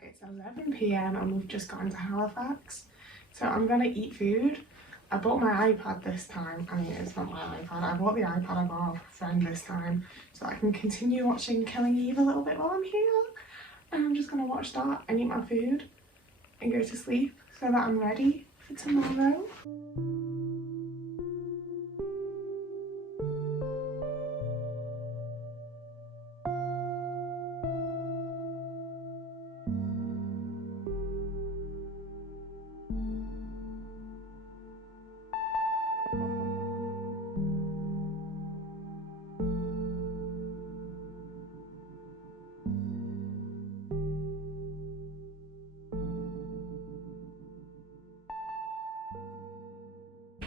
It's 11 p.m. and we've just gotten to Halifax. So I'm gonna eat food. I bought my iPad this time. I mean, it's not my iPad. I bought the iPad of our friend this time so I can continue watching Killing Eve a little bit while I'm here. And I'm just gonna watch that and eat my food and go to sleep so that I'm ready for tomorrow.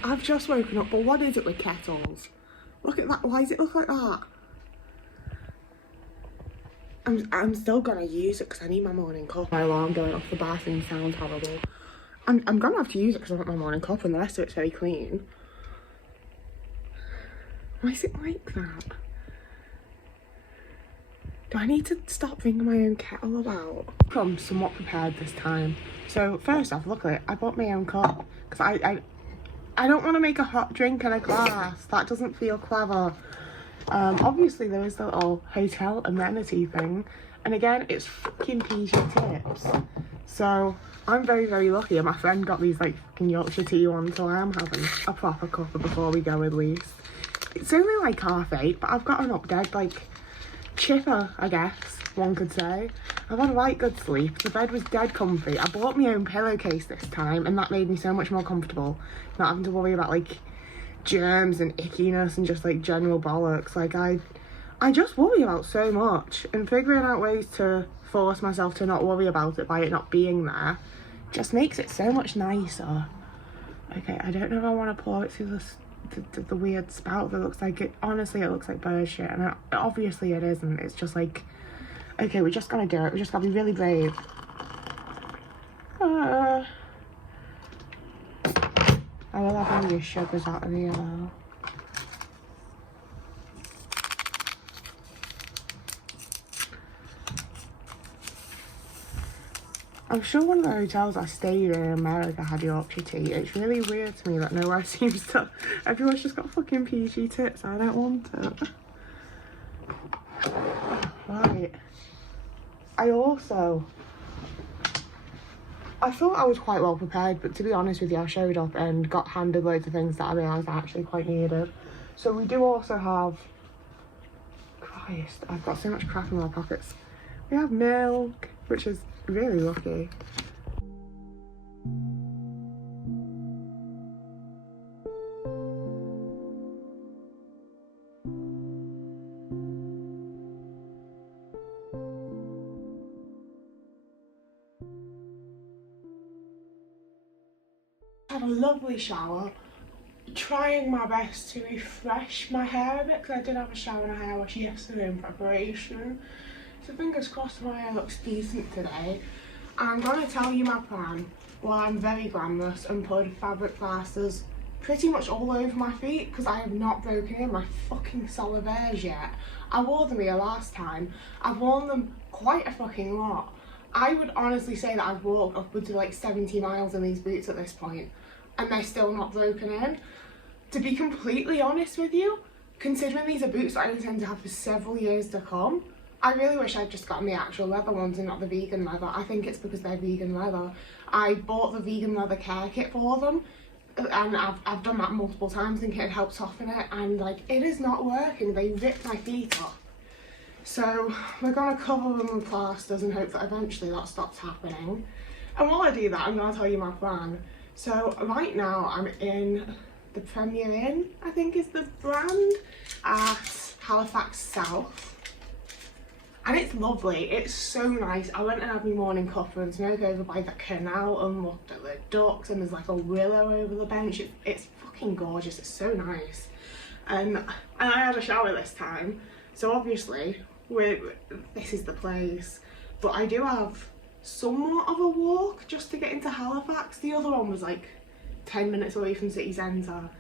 I've just woken up, but what is it with kettles? Look at that, why does it look like that? I'm still gonna use it because I need my morning cup. My alarm going off the bathroom sounds horrible. I'm gonna have to use it because I want my morning cup and the rest of it's very clean. Why is it like that? Do I need to stop thinking my own kettle about? I'm somewhat prepared this time. So first off, luckily, I bought my own cup because I don't want to make a hot drink in a glass. That doesn't feel clever. Obviously there is the little hotel amenity thing, and again it's fucking PG tips, so I'm very, very lucky, and my friend got these like fucking Yorkshire tea ones, so I am having a proper cuppa before we go at least. It's only like 8:30, but I've gotten up dead like chipper, I guess one could say. I've had a right good sleep. The bed was dead comfy. I bought my own pillowcase this time and that made me so much more comfortable, not having to worry about like germs and ickiness and just like general bollocks. Like I just worry about so much, and figuring out ways to force myself to not worry about it by it not being there just makes it so much nicer. Okay, I don't know if I want to pour it through the weird spout that looks like it. Honestly, it looks like bird shit, and obviously it isn't. It's just like, okay, we're just gonna do it. We just gotta be really brave. I will have all your sugars out of here though. I'm sure one of the hotels I stayed in America had Yorkshire tea. It's really weird to me that nowhere seems to. Everyone's just got fucking PG tips. I don't want it. Right. I thought I was quite well prepared, but to be honest with you, I showed up and got handed loads of things that I realised I actually quite needed. So we do also have, Christ, I've got so much crap in my pockets. We have milk, which is really lucky. Had a lovely shower, trying my best to refresh my hair a bit because I did have a shower and a hair wash yesterday in preparation, so fingers crossed my hair looks decent today. And I'm going to tell you my plan. Well, I'm very glamorous and put fabric plasters pretty much all over my feet because I have not broken in my fucking solitaires yet. I wore them here last time. I've worn them quite a fucking lot. I would honestly say that I've walked upwards of like 70 miles in these boots at this point, and they're still not broken in. To be completely honest with you, considering these are boots that I intend to have for several years to come, I really wish I'd just gotten the actual leather ones and not the vegan leather. I think it's because they're vegan leather. I bought the vegan leather care kit for them, and I've done that multiple times thinking it'd help soften it, and like, it is not working. They rip my feet off. So we're gonna cover them with plasters and hope that eventually that stops happening. And while I do that, I'm gonna tell you my plan. So right now I'm in the Premier Inn, I think is the brand, at Halifax South. And it's lovely, it's so nice. I went and had my morning cuppa and smoke over by the canal and looked at the ducks, and there's like a willow over the bench. It's fucking gorgeous, it's so nice. And I had a shower this time, so obviously this is the place. But I do have somewhat of a walk just to get into Halifax. The other one was like 10 minutes away from city centre,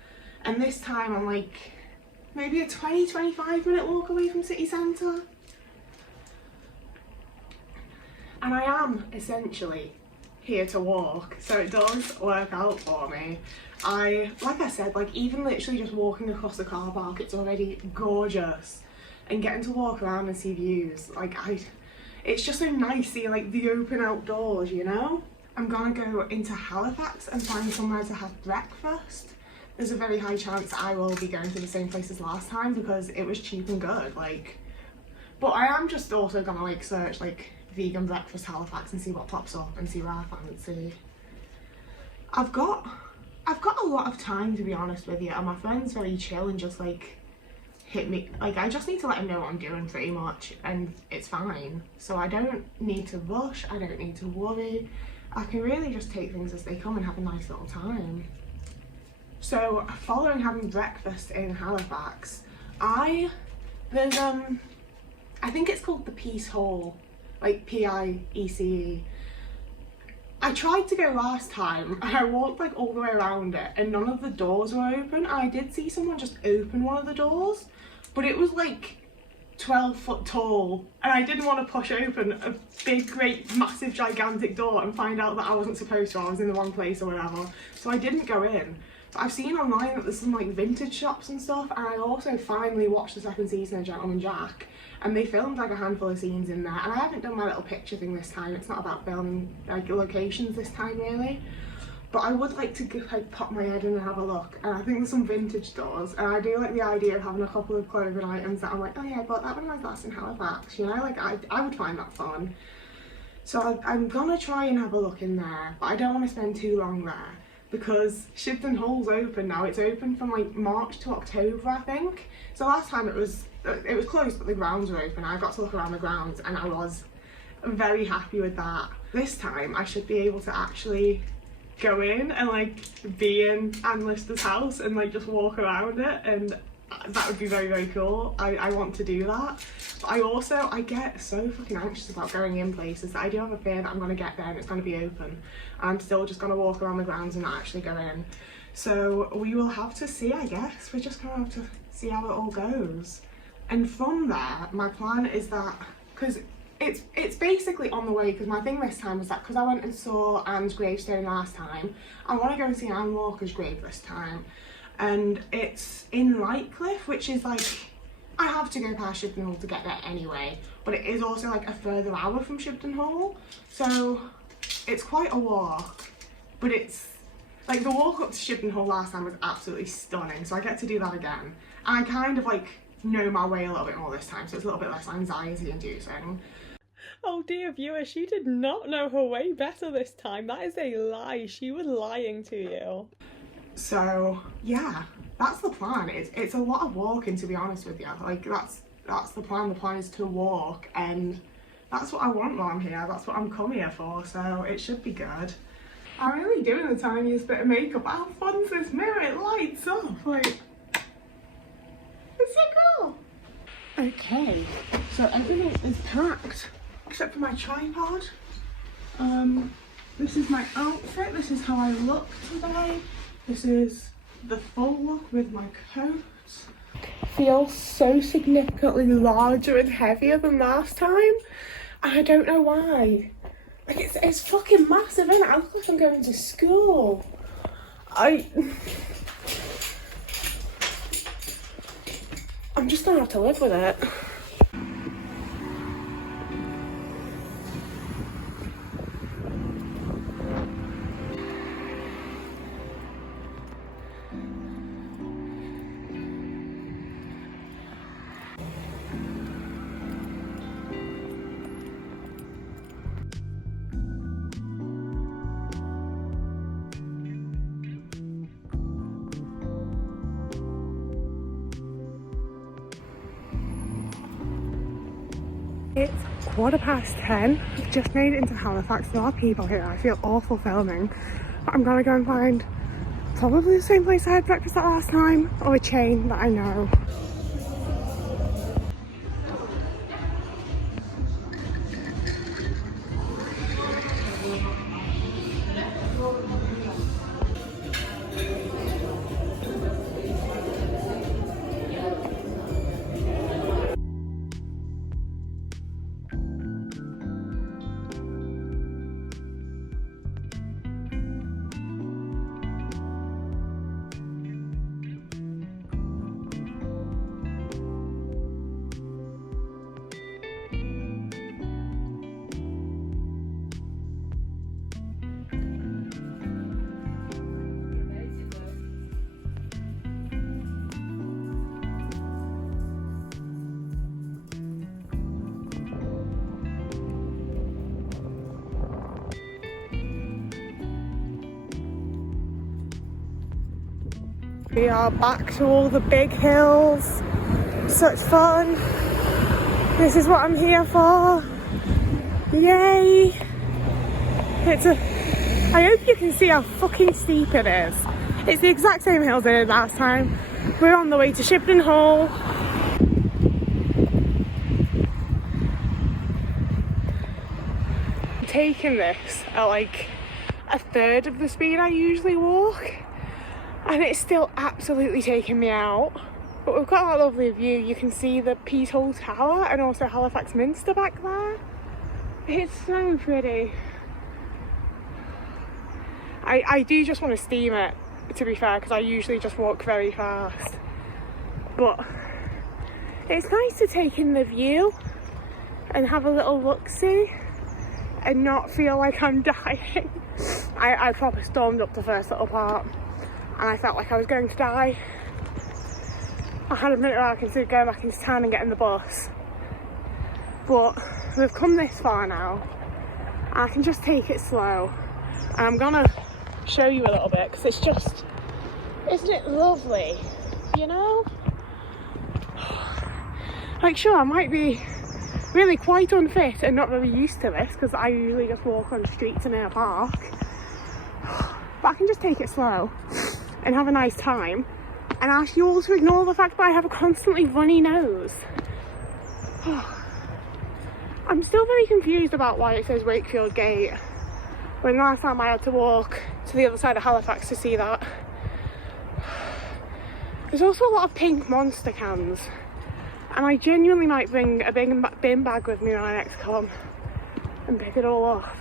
and this time I'm like maybe a 20-25 minute walk away from city centre. and I am essentially here to walk, so it does work out for me. Like I said, like even literally just walking across the car park, it's already gorgeous, and getting to walk around and see views, like it's just so nice seeing like the open outdoors, you know? I'm gonna go into Halifax and find somewhere to have breakfast. There's a very high chance I will be going to the same place as last time because it was cheap and good, like. But I am just also gonna like search like vegan breakfast Halifax and see what pops up and see where I fancy. I've got a lot of time, to be honest with you, and my friend's very chill and just like hit me, like I just need to let him know what I'm doing pretty much, and it's fine. So I don't need to rush, I don't need to worry. I can really just take things as they come and have a nice little time. So following having breakfast in Halifax, there's I think it's called the Peace Hall, like Piece. I tried to go last time and I walked like all the way around it and none of the doors were open. I did see someone just open one of the doors, but it was like 12 foot tall and I didn't want to push open a big, great, massive, gigantic door and find out that I wasn't supposed to, I was in the wrong place or whatever. So I didn't go in. But I've seen online that there's some like vintage shops and stuff, and I also finally watched the second season of Gentleman Jack, and they filmed like a handful of scenes in there, and I haven't done my little picture thing this time. It's not about filming like locations this time really, but I would like to like pop my head in and have a look, and I think there's some vintage stores, and I do like the idea of having a couple of clothing items that I'm like, oh yeah, I bought that when I was last in Halifax, you know, like I would find that fun. So I'm gonna try and have a look in there, but I don't want to spend too long there because Shibden Hall's open now. It's open from like March to October, I think. So last time it was closed but the grounds were open. I got to look around the grounds and I was very happy with that. This time I should be able to actually go in and like be in Anne Lister's house and like just walk around it, and that would be very, very cool. I want to do that. But I get so fucking anxious about going in places that I do have a fear that I'm going to get there and it's going to be open and I'm still just going to walk around the grounds and not actually go in. So we will have to see, I guess. We're just going to have to see how it all goes. And from there, my plan is that, because it's basically on the way, because my thing this time was that because I went and saw Anne's gravestone last time, I want to go and see Anne Walker's grave this time. And it's in Lightcliffe, which is like, I have to go past Shibden Hall to get there anyway, but it is also like a further hour from Shibden Hall, so it's quite a walk. But it's like the walk up to Shibden Hall last time was absolutely stunning, so I get to do that again, and I kind of like know my way a little bit more this time, so it's a little bit less anxiety inducing. Oh dear viewer, she did not know her way better this time. That is a lie. She was lying to you. So yeah, that's the plan. It's a lot of walking, to be honest with you. Like that's the plan. The plan is to walk, and that's what I want while I'm here. That's what I'm coming here for, so it should be good. I'm really doing the tiniest bit of makeup. How fun's this mirror? It lights up, like, it's so cool. Okay, so everything is packed except for my tripod. This is my outfit. This is how I look today. This is the full look with my coat. Feels so significantly larger and heavier than last time, and I don't know why. Like it's fucking massive, isn't it? I look like I'm going to school. I'm just gonna have to live with it. It's 10:15. I've just made it into Halifax. There are people here. I feel awful filming, but I'm gonna go and find probably the same place I had breakfast at last time, or a chain that I know. We are back to all the big hills. Such fun. This is what I'm here for. Yay! I hope you can see how fucking steep it is. It's the exact same hills I did last time. We're on the way to Shibden Hall. I'm taking this at like a third of the speed I usually walk, and it's still absolutely taking me out. But we've got that lovely view. You can see the Peathole Tower and also Halifax Minster back there. It's so pretty. I do just want to steam it, to be fair, because I usually just walk very fast. But it's nice to take in the view and have a little look-see and not feel like I'm dying. I proper stormed up the first little part and I felt like I was going to die. I had a minute where I considered going back into town and getting the bus. But we've come this far now. I can just take it slow. And I'm gonna show you a little bit because it's just, isn't it lovely, you know? Like, sure, I might be really quite unfit and not really used to this because I usually just walk on streets and in a park, but I can just take it slow and have a nice time and ask you all to ignore the fact that I have a constantly runny nose. I'm still very confused about why it says Wakefield Gate when last time I had to walk to the other side of Halifax to see that. There's also a lot of pink Monster cans, and I genuinely might bring a big bin bag with me when I next come and pick it all up.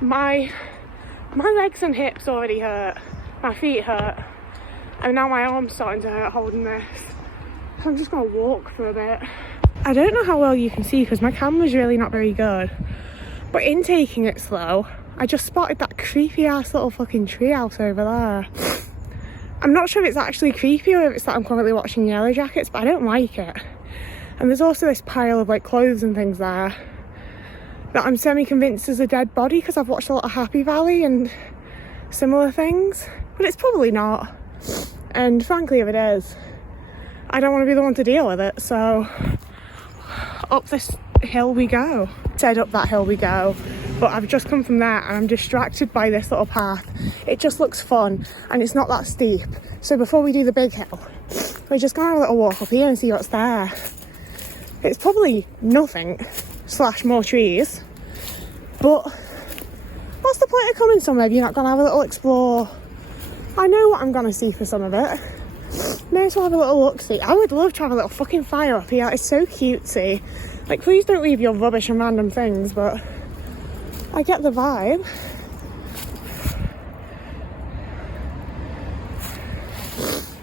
My legs and hips already hurt, my feet hurt, and now my arm's starting to hurt holding this. So I'm just gonna walk for a bit. I don't know how well you can see because my camera's really not very good, but in taking it slow, I just spotted that creepy ass little fucking treehouse over there. I'm not sure if it's actually creepy or if it's that I'm currently watching Yellow Jackets, but I don't like it. And there's also this pile of like clothes and things there that I'm semi-convinced is a dead body because I've watched a lot of Happy Valley and similar things, but it's probably not. And frankly, if it is, I don't want to be the one to deal with it, so up this hill we go. Said up that hill we go, but I've just come from there and I'm distracted by this little path. It just looks fun and it's not that steep. So before we do the big hill, we're just gonna have a little walk up here and see what's there. It's probably nothing / more trees, but what's the point of coming somewhere if you're not gonna have a little explore? I know what I'm gonna see for some of it. May as well have a little look-see. I would love to have a little fucking fire up here. It's so cutesy. Like, please don't leave your rubbish and random things, but I get the vibe.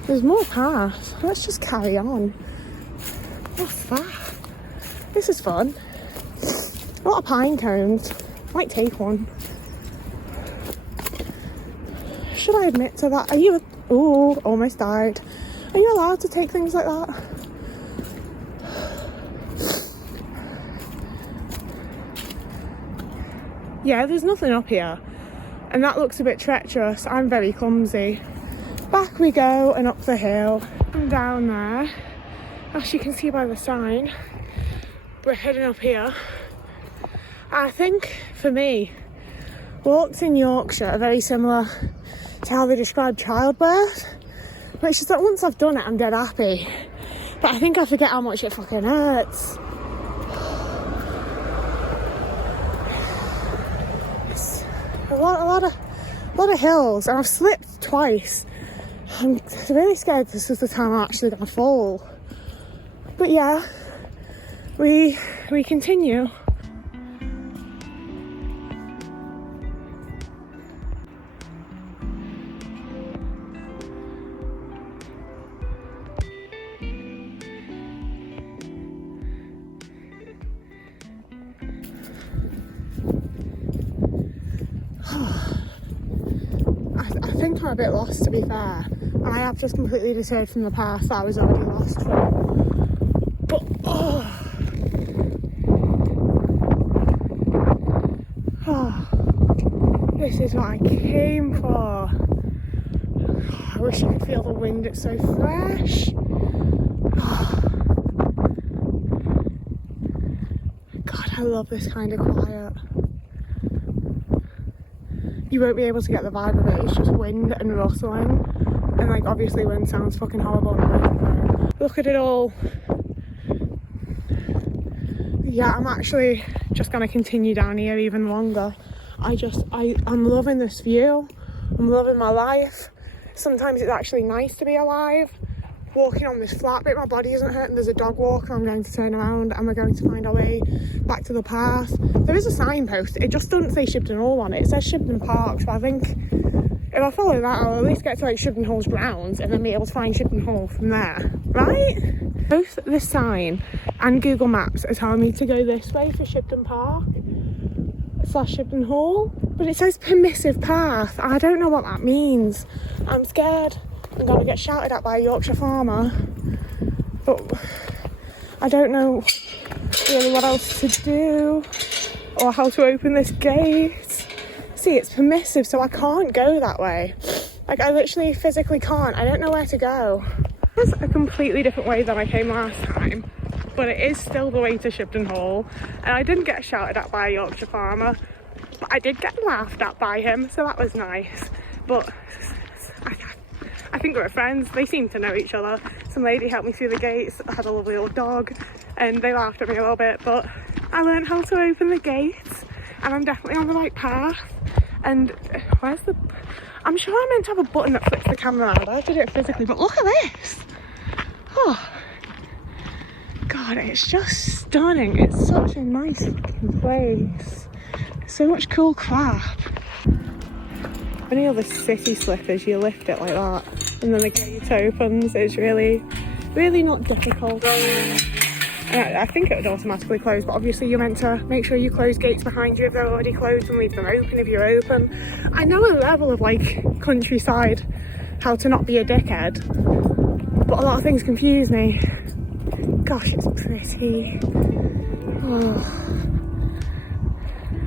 There's more paths. Let's just carry on. What's that? This is fun. A lot of pine cones. Might take one. Should I admit to that? Are you... Ooh, almost died. Are you allowed to take things like that? Yeah, there's nothing up here. And that looks a bit treacherous. I'm very clumsy. Back we go and up the hill. And down there. As you can see by the sign, we're heading up here. I think, for me, walks in Yorkshire are very similar to how they describe childbirth. But it's just that once I've done it, I'm dead happy. But I think I forget how much it fucking hurts. It's a lot of hills, and I've slipped twice. I'm really scared this is the time I'm actually gonna fall. But yeah, we continue. I think I'm a bit lost, to be fair, and I have just completely deterred from the path that I was already lost from. But this is what I came for. I wish you could feel the wind, it's so fresh. God, I love this kind of quiet. You won't be able to get the vibe of it, it's just wind and rustling. And like obviously wind sounds fucking horrible on the microphone. Look at it all. Yeah, I'm actually just gonna continue down here even longer. I'm loving this view. I'm loving my life. Sometimes it's actually nice to be alive. Walking on this flat bit, my body isn't hurting. There's a dog walk, I'm going to turn around and we're going to find our way back to the path. There is a signpost, it just doesn't say Shibden Hall on it. It says Shibden Park, so I think if I follow that, I'll at least get to like Shibden Hall's grounds and then be able to find Shibden Hall from there, right? Both the sign and Google Maps are telling me to go this way for Shibden Park / Shibden Hall, but it says permissive path. I don't know what that means. I'm scared I'm gonna get shouted at by a Yorkshire farmer, but I don't know really what else to do or how to open this gate. See, it's permissive, so I can't go that way. Like, I literally physically can't. I don't know where to go. It's a completely different way than I came last time, but it is still the way to Shibden Hall, and I didn't get shouted at by a Yorkshire farmer, but I did get laughed at by him, so that was nice. But I think we're friends. They seem to know each other. Some lady helped me through the gates. I had a lovely old dog and they laughed at me a little bit, but I learned how to open the gates and I'm definitely on the right path. And where's the... I'm sure I'm meant to have a button that flips the camera around. I have to do it physically, but look at this. Oh God, it's just stunning. It's such a nice fucking place. So much cool crap. Any other city slippers, you lift it like that and then the gate opens. It's really not difficult. I think it would automatically close, but obviously you're meant to make sure you close gates behind you if they're already closed and leave them open if you're open. I know a level of like countryside, how to not be a dickhead, but a lot of things confuse me. Gosh, it's pretty. Oh.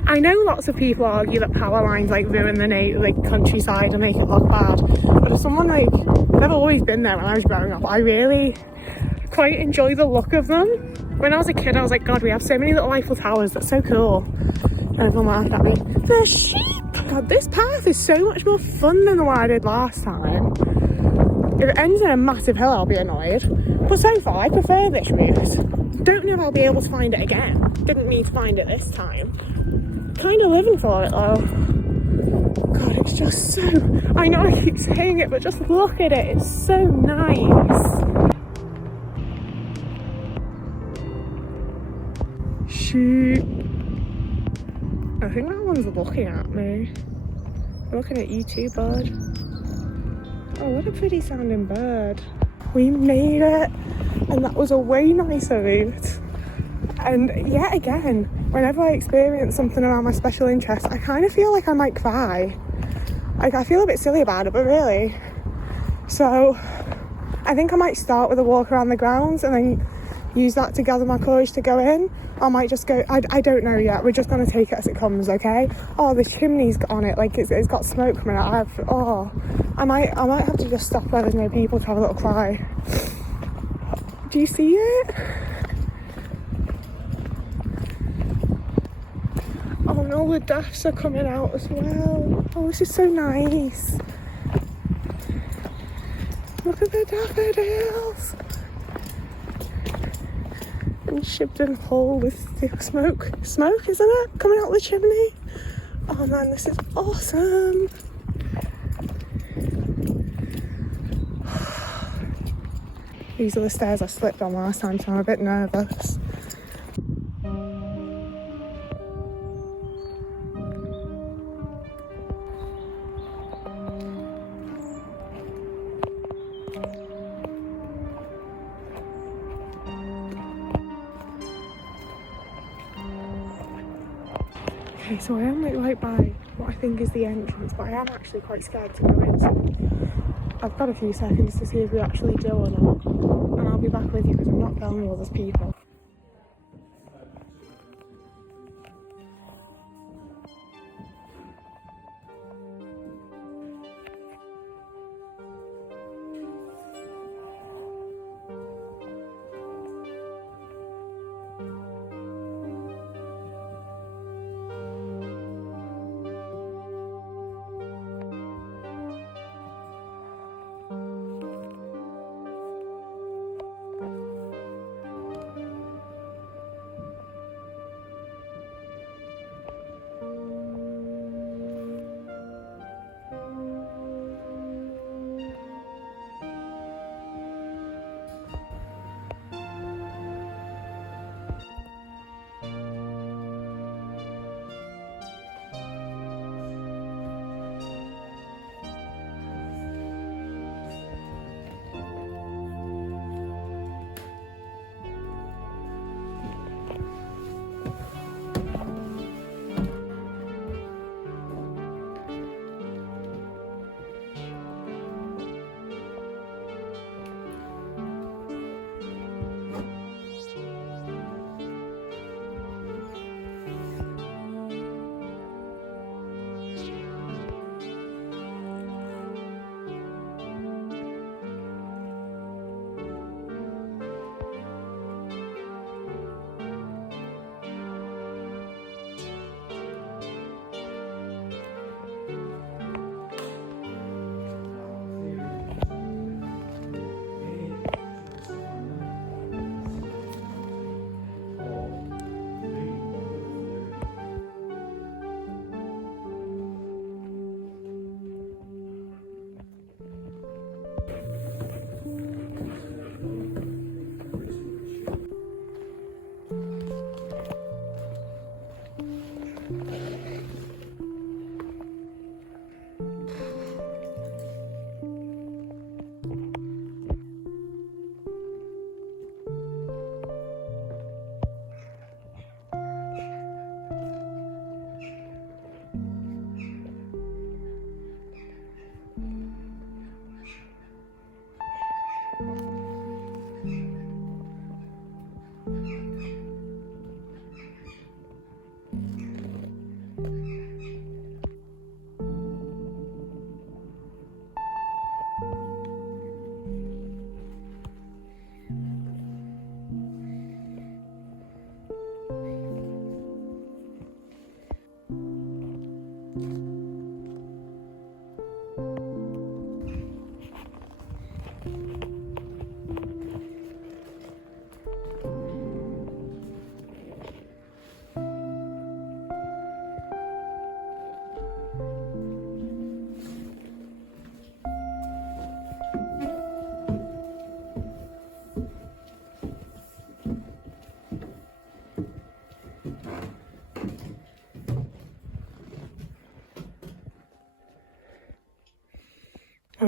I know lots of people argue that power lines like ruin the countryside and make it look bad, but as someone like, I've always been there when I was growing up, I really quite enjoy the look of them. When I was a kid I was like, God, we have so many little Eiffel Towers, that's so cool. And everyone laughed at me. The sheep! God, this path is so much more fun than the one I did last time. If it ends in a massive hill I'll be annoyed, but so far I prefer this route. Don't know if I'll be able to find it again. Didn't need to find it this time. Kind of living for it though. God, it's just so... I know I keep saying it, but just look at it. It's so nice. Shoot. I think that one's looking at me. Looking at you too, bud. Oh, what a pretty sounding bird. We made it. And that was a way nicer route. And yet again, whenever I experience something around my special interest, I kind of feel like I might cry. Like, I feel a bit silly about it, but really. So, I think I might start with a walk around the grounds and then use that to gather my courage to go in. I might just go, I don't know yet, we're just going to take it as it comes, okay? Oh, the chimney's on it, like it's got smoke coming out. I might have to just stop where there's no people to have a little cry. Do you see it? Oh no, the daffs are coming out as well. Oh, this is so nice. Look at the daffodils. And Shibden Hall with the smoke. Smoke, isn't it? Coming out the chimney. Oh man, this is awesome. These are the stairs I slipped on last time, so I'm a bit nervous. Okay, so I am like right by what I think is the entrance, but I am actually quite scared to go in, so I've got a few seconds to see if we actually do or not, and I'll be back with you because I'm not filming all those people.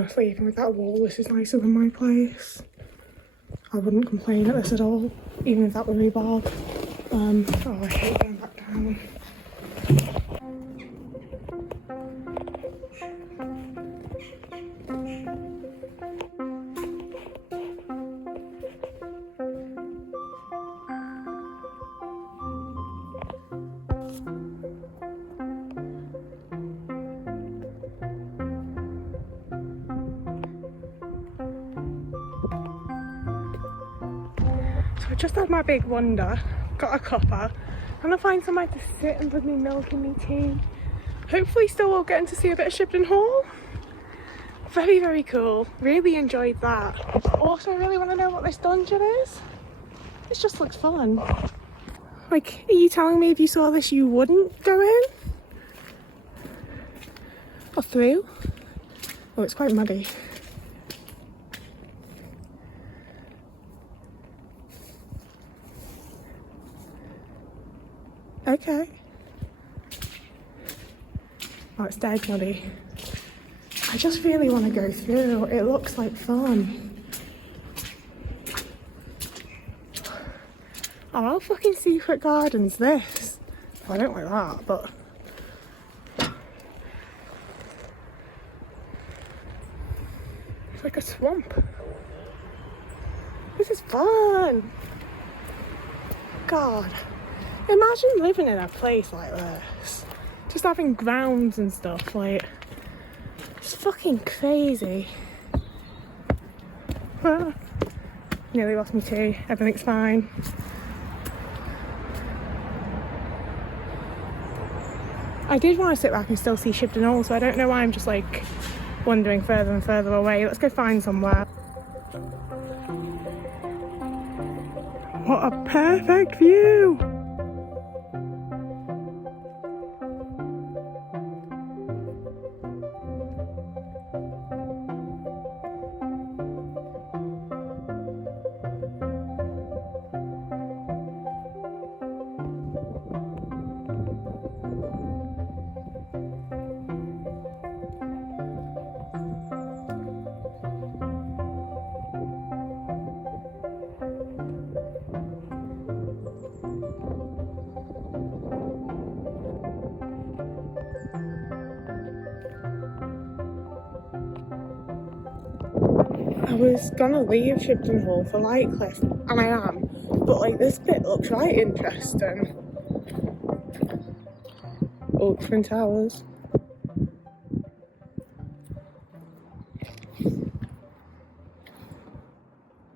Honestly, even with that wall, this is nicer than my place. I wouldn't complain at this at all, even if that were rebarb. Oh, I hate going back down. So I just had my big wonder, got a cuppa. I'm gonna find somewhere to sit and put me milk and me tea. Hopefully still will getting to see a bit of Shibden Hall. Very, very cool. Really enjoyed that. Also, I really want to know what this dungeon is. This just looks fun. Like, are you telling me if you saw this you wouldn't go in? Or through? Oh, it's quite muddy. Okay. Oh, it's dead muddy. I just really want to go through. It looks like fun. Oh, how fucking secret garden's this? Well, I don't like that, but... It's like a swamp. This is fun. God. Imagine living in a place like this. Just having grounds and stuff, like... It's fucking crazy. Ah. Nearly lost me tea. Everything's fine. I did want to sit back and still see Shibden Hall, so I don't know why I'm just like wandering further and further away. Let's go find somewhere. What a perfect view! I was gonna leave Shibden Hall for Lightcliff, and I am, but like this bit looks right interesting. Oh, Twin Towers.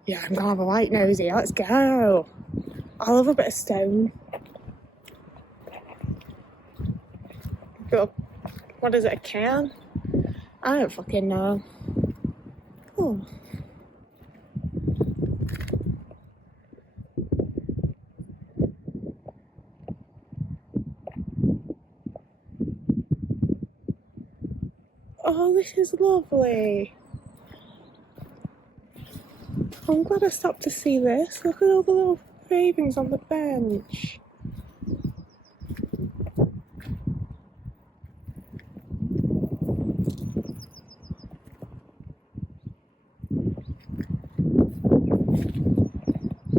Yeah, I'm gonna have a light nosy, let's go. I love a bit of stone. But what is it, a cairn? I don't fucking know. Oh. Oh, this is lovely. I'm glad I stopped to see this. Look at all the little engravings on the bench.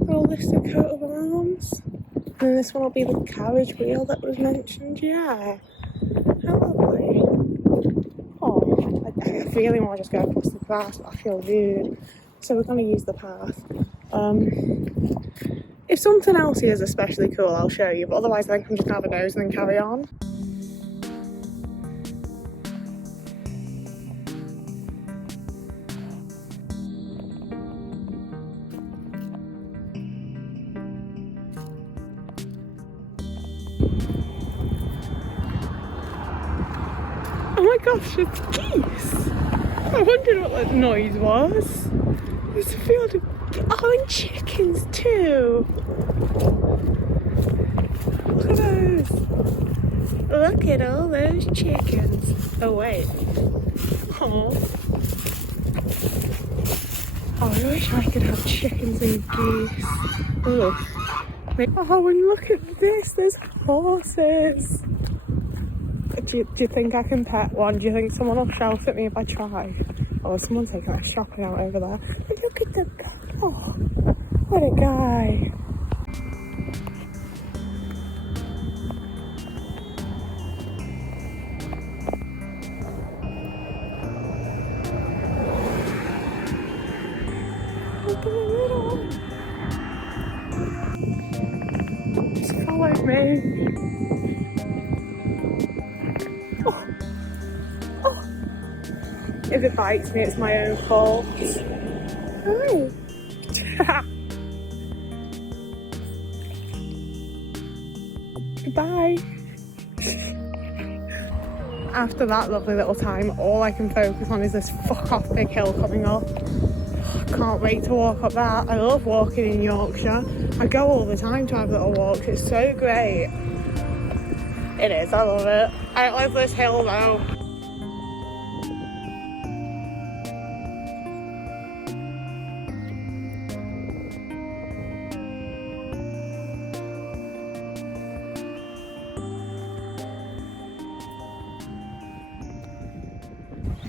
All this a coat of arms. And this one will be the carriage wheel that was mentioned, yeah. How lovely. Oh, I really want to just go across the grass, but I feel rude. So we're going to use the path. If something else here is especially cool, I'll show you, but otherwise I think I'm just going to have a nose and then carry on. Oh my gosh, it's geese! I wondered what that noise was. There's a field of... Oh, and chickens too! Look at those! Look at all those chickens! Oh wait. Oh. Oh, I wish I could have chickens and geese. Oh. Oh, and look at this, there's horses! Do you think I can pet one? Do you think someone will shout at me if I try? Oh, someone's taking a shopping out over there. But look at the... Oh, what a guy. Look in the middle. Just follow me. Oh. Oh. If it bites me, it's my own fault. Hi. Goodbye. After that lovely little time, all I can focus on is this fuck off big hill coming up. Can't wait to walk up that. I love walking in Yorkshire. I go all the time to have little walks. It's so great. It is, I love it. I love this hill though.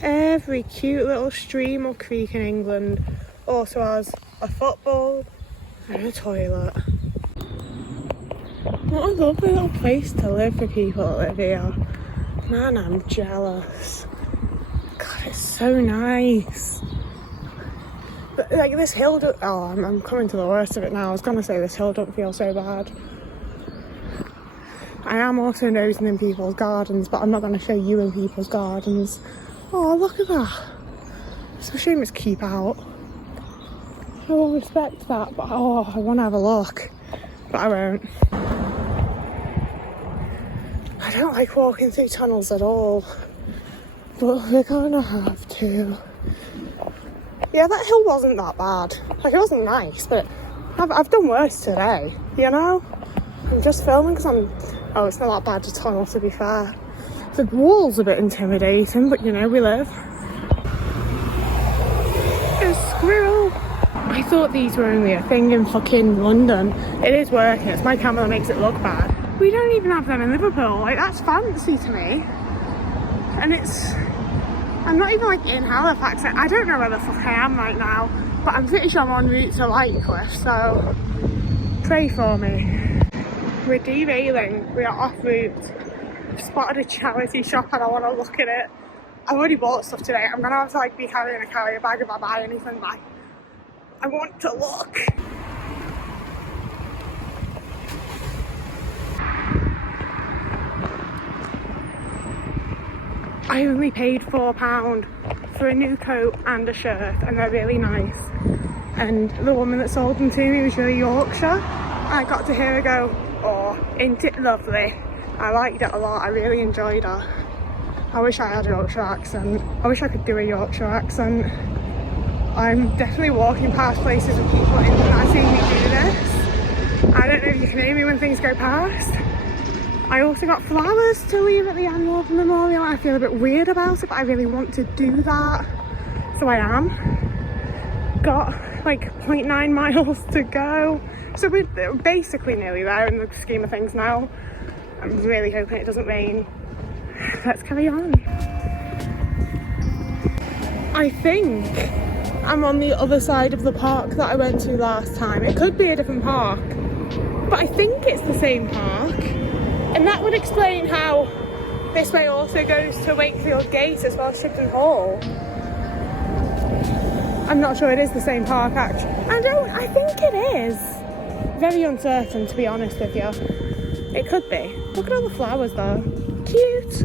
Every cute little stream or creek in England also has a football and a toilet. What a lovely little place to live for people that live here. Man, I'm jealous. God, it's so nice. But, like, this hill I'm coming to the worst of it now. I was gonna say this hill don't feel so bad. I am also nosing in people's gardens, but I'm not gonna show you in people's gardens. Oh, look at that. It's a shame it's keep out. I will respect that, but oh, I want to have a look. But I won't. I don't like walking through tunnels at all. But we're gonna have to. Yeah, that hill wasn't that bad. Like, it wasn't nice, but I've done worse today, you know? I'm just filming because oh, it's not that bad a tunnel, to be fair. The wall's a bit intimidating, but you know, we live. A squirrel. I thought these were only a thing in fucking London. It is working. It's my camera that makes it look bad. We don't even have them in Liverpool. Like, that's fancy to me. And I'm not even like in Halifax. I don't know where the fuck I am right now, but I'm pretty sure I'm en route to Lightcliff, so pray for me. We're derailing. We are off route. Spotted a charity shop and I want to look at it. I've already bought stuff today. I'm gonna have to like be carrying a carrier bag if I buy anything. Like, I want to look. I only paid £4 for a new coat and a shirt, and they're really nice. And the woman that sold them to me was really Yorkshire. I got to hear her go, "Oh, ain't it lovely?" I liked it a lot. I really enjoyed her. I wish I had a Yorkshire accent. I wish I could do a Yorkshire accent. I'm definitely walking past places with people in that see me do this. I don't know if you can hear me when things go past. I also got flowers to leave at the annual memorial. I feel a bit weird about it, but I really want to do that. So I am. Got like 0.9 miles to go. So we're basically nearly there in the scheme of things now. I'm really hoping it doesn't rain. Let's carry on. I think I'm on the other side of the park that I went to last time. It could be a different park, but I think it's the same park. And that would explain how this way also goes to Wakefield Gate as well as Shibden Hall. I'm not sure it is the same park actually. I think it is. Very uncertain, to be honest with you. It could be. Look at all the flowers though. Cute.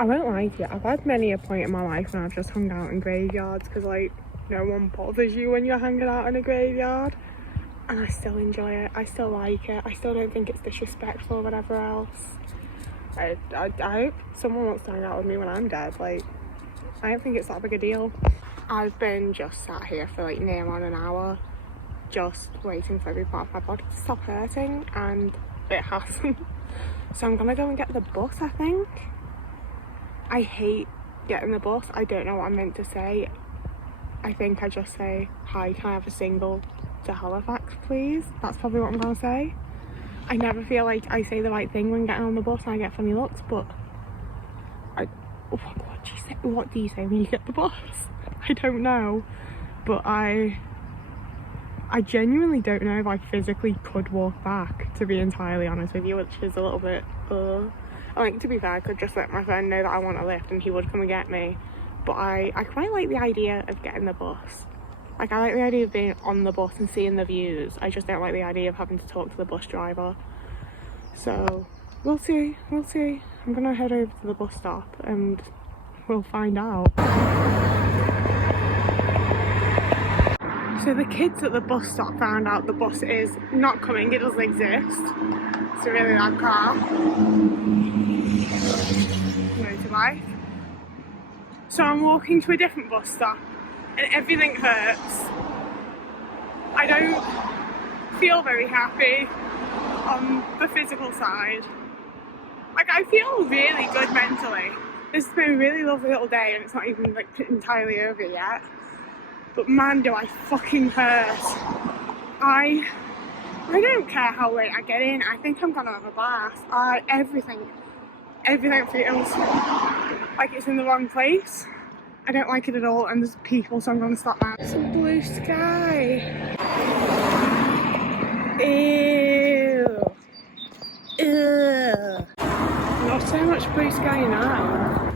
I won't lie to you, I've had many a point in my life when I've just hung out in graveyards because, like, no one bothers you when you're hanging out in a graveyard. And I still enjoy it. I still like it. I still don't think it's disrespectful or whatever else. I hope someone wants to hang out with me when I'm dead. Like, I don't think it's that big a deal. I've been just sat here for like near on an hour, just waiting for every part of my body to stop hurting, and it hasn't. So I'm gonna go and get the bus, I think. I hate getting the bus. I don't know what I'm meant to say. I think I just say, hi, can I have a single to Halifax, please? That's probably what I'm gonna say. I never feel like I say the right thing when getting on the bus and I get funny looks, but what do you say when you get the bus? I don't know, but I genuinely don't know if I physically could walk back, to be entirely honest with you, which is a little bit I think, to be fair, I could just let my friend know that I want a lift and he would come and get me, but I quite like the idea of getting the bus. Like, I like the idea of being on the bus and seeing the views. I just don't like the idea of having to talk to the bus driver. So we'll see. I'm gonna head over to the bus stop and we'll find out. So the kids at the bus stop found out the bus is not coming, it doesn't exist. It's a really loud car. Motorbike. So I'm walking to a different bus stop and everything hurts. I don't feel very happy on the physical side. Like, I feel really good mentally. This has been a really lovely little day and it's not even like entirely over yet. But man, do I fucking hurt. I don't care how late I get in. I think I'm gonna have a blast. Everything feels like it's in the wrong place. I don't like it at all, and there's people, so I'm gonna stop now. Some blue sky. Ew. Ew. Not so much blue sky now.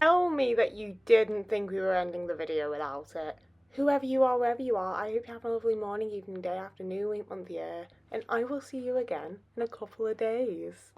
Tell me that you didn't think we were ending the video without it. Whoever you are, wherever you are, I hope you have a lovely morning, evening, day, afternoon, week, month, year, and I will see you again in a couple of days.